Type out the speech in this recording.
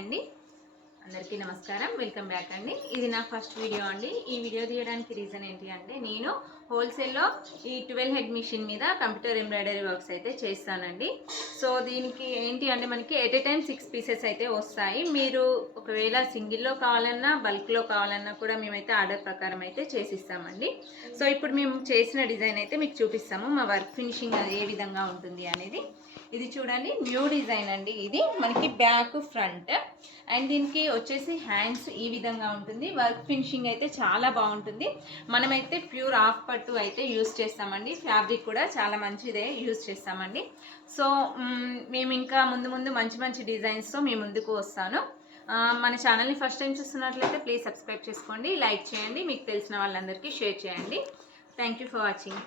అండి, అందరికీ నమస్కారం. వెల్కమ్ బ్యాక్ అండి. ఇది నా ఫస్ట్ వీడియో అండి. ఈ వీడియో తీయడానికి రీజన్ ఏంటి అంటే, నేను హోల్సేల్లో ఈ 12 హెడ్ మిషన్ మీద కంప్యూటర్ ఎంబ్రాయిడరీ వర్క్స్ అయితే చేస్తానండి. సో దీనికి ఏంటి అంటే, మనకి ఎట్ ఏ టైం 6 పీసెస్ అయితే వస్తాయి. మీరు ఒకవేళ సింగిల్లో కావాలన్నా బల్క్లో కావాలన్నా కూడా మేమైతే ఆర్డర్ ప్రకారం అయితే చేసిస్తామండి. సో ఇప్పుడు మేము చేసిన డిజైన్ అయితే మీకు చూపిస్తాము, మా వర్క్ ఫినిషింగ్ అది ఏ విధంగా ఉంటుంది అనేది. ఇది చూడండి, న్యూ డిజైన్ అండి. ఇది మనకి బ్యాక్ ఫ్రంట్ అండ్ దీనికి వచ్చేసి హ్యాండ్స్ ఈ విధంగా ఉంటుంది. వర్క్ ఫినిషింగ్ అయితే చాలా బాగుంటుంది. మనమైతే ప్యూర్ ఆఫ్ పట్టు అయితే యూస్ చేస్తామండి. ఫ్యాబ్రిక్ కూడా చాలా మంచిదే యూస్ చేస్తామండి. సో మేము ఇంకా ముందు మంచి మంచి డిజైన్స్తో మీ ముందుకు వస్తాను. మన ఛానల్ని ఫస్ట్ టైం చూస్తున్నట్లయితే ప్లీజ్ సబ్స్క్రైబ్ చేసుకోండి, లైక్ చేయండి, మీకు తెలిసిన వాళ్ళందరికీ షేర్ చేయండి. Thank you for watching.